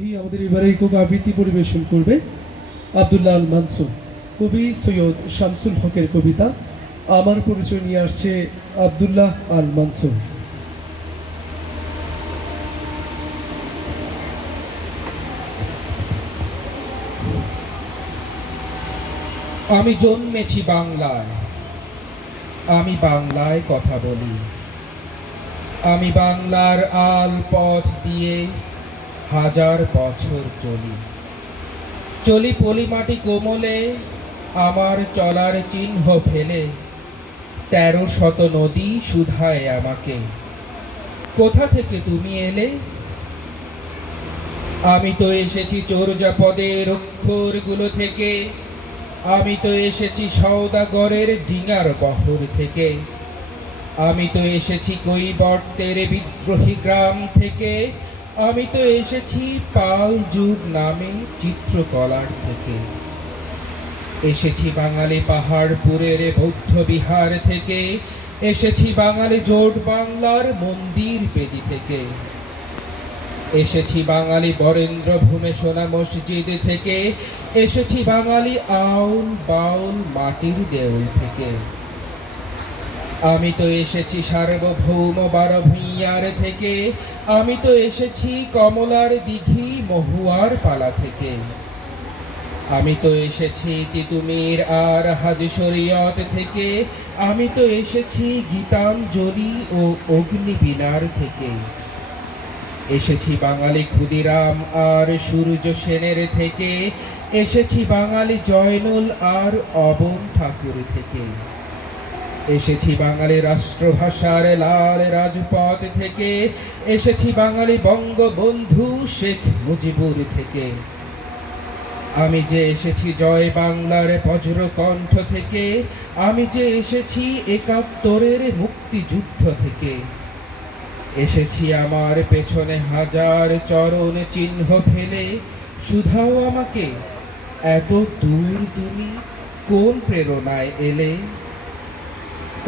অতিথি আমাদের এবারে একক আবৃত্তি পরিবেশন করবে আব্দুল্লাহ আল মানসুর। কবি সৈয়দ শামসুল হকের কবিতা আমার পরিচয় নিয়ে আসছে আব্দুল্লাহ আল মানসুর। আমি জন্মেছি বাংলায়, আমি বাংলায় কথা বলি। আমি বাংলার আল পথ দিয়ে হাজার বছর চলি। চলি পলিমাটি কোমলে আমার চলার চিহ্ন ফেলে। ১৩০০ নদী শুধায় আমাকে, কোথা থেকে তুমি এলে? আমি তো এসেছি চর্যাপদের অক্ষরগুলো থেকে। আমি তো এসেছি সওদাগরের ডিঙার বহর থেকে। আমি তো এসেছি কৈবর্তের বিদ্রোহী গ্রাম থেকে। আমি তো এসেছি পাল যুগ নামে চিত্রকলার থেকে। এসেছি বাঙালি পাহাড়পুরের বৌদ্ধ বিহার থেকে। এসেছি বাঙালি জোট বাংলার মন্দির বেদি থেকে। এসেছি বাঙালি বরেন্দ্র ভূমে সোনা মসজিদ থেকে। এসেছি বাঙালি আউল বাউল মাটির দেউল থেকে। আমি তো এসেছি সার্বভৌম বারো ভূঁইয়ার থেকে। আমি তো এসেছি কমলার দিঘি মহুয়ার পালা থেকে। আমি তো এসেছি তিতুমির আর হাজি শরীয়ত থেকে। আমি তো এসেছি গীতাঞ্জলি ও অগ্নিবীণার থেকে। এসেছি বাঙালি ক্ষুদিরাম আর সূর্য সেনের থেকে। এসেছি বাঙালি জয়নুল আর অবন ঠাকুর থেকে। এসেছি বাঙালি রাষ্ট্রভাষার লাল রাজপথ থেকে। এসেছি বাঙালি বঙ্গবন্ধু শেখ মুজিবুর থেকে। আমি যে এসেছি জয় বাংলার বজ্রকণ্ঠ থেকে। আমি যে এসেছি ৭১-এর মুক্তিযুদ্ধ থেকে। এসেছি আমার পেছনে হাজার চরণ চিহ্ন ফেলে। শুধাও আমাকে, এত দূর তুমি কোন প্রেরণায় এলে?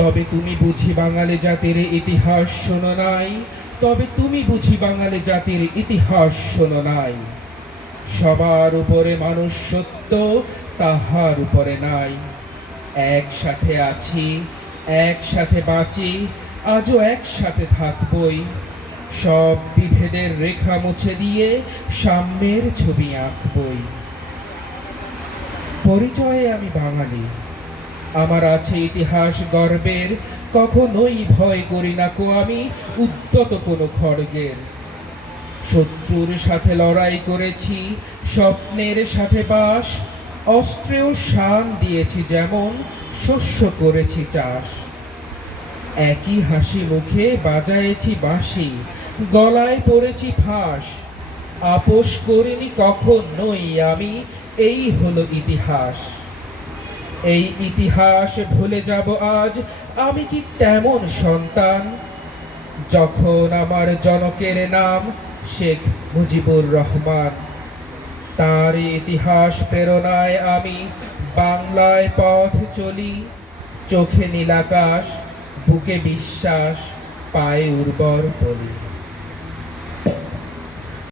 তবে তুমি বুঝি বাঙালি জাতির ইতিহাস শোনো নাই। তবে তুমি বুঝি বাঙালি জাতির ইতিহাস শোনো নাই। সবার উপরে মানুষ সত্য, তাহার উপরে নাই। একসাথে আছি, একসাথে বাঁচি, আজও একসাথে থাকবই। সব বিভেদের রেখা মুছে দিয়ে সাম্যের ছবি আঁকবই। পরিচয়ে আমি বাঙালি, আমার আছে ইতিহাস গর্বের। কখনোই ভয় করি না কো আমি উদ্যত কোনো খড়গের। শত্রুর সাথে লড়াই করেছি, স্বপ্নের সাথে বাস। অস্ত্রেও শান দিয়েছি যেমন, শস্য করেছি চাষ। একই হাসি মুখে বাজায়েছি বাঁশি, গলায় পড়েছি ফাঁস। আপোষ করিনি কখনোই আমি, এই হলো ইতিহাস। এই ইতিহাস ভুলে যাব আজ আমি কি তেমন সন্তান? যখন আমার জনকের নাম শেখ মুজিবুর রহমান। তার ইতিহাস প্রেরণায় আমি বাংলায় পথ চলি। চোখে নীলাকাশ, বুকে বিশ্বাস, পায়ে উর্বর বলি।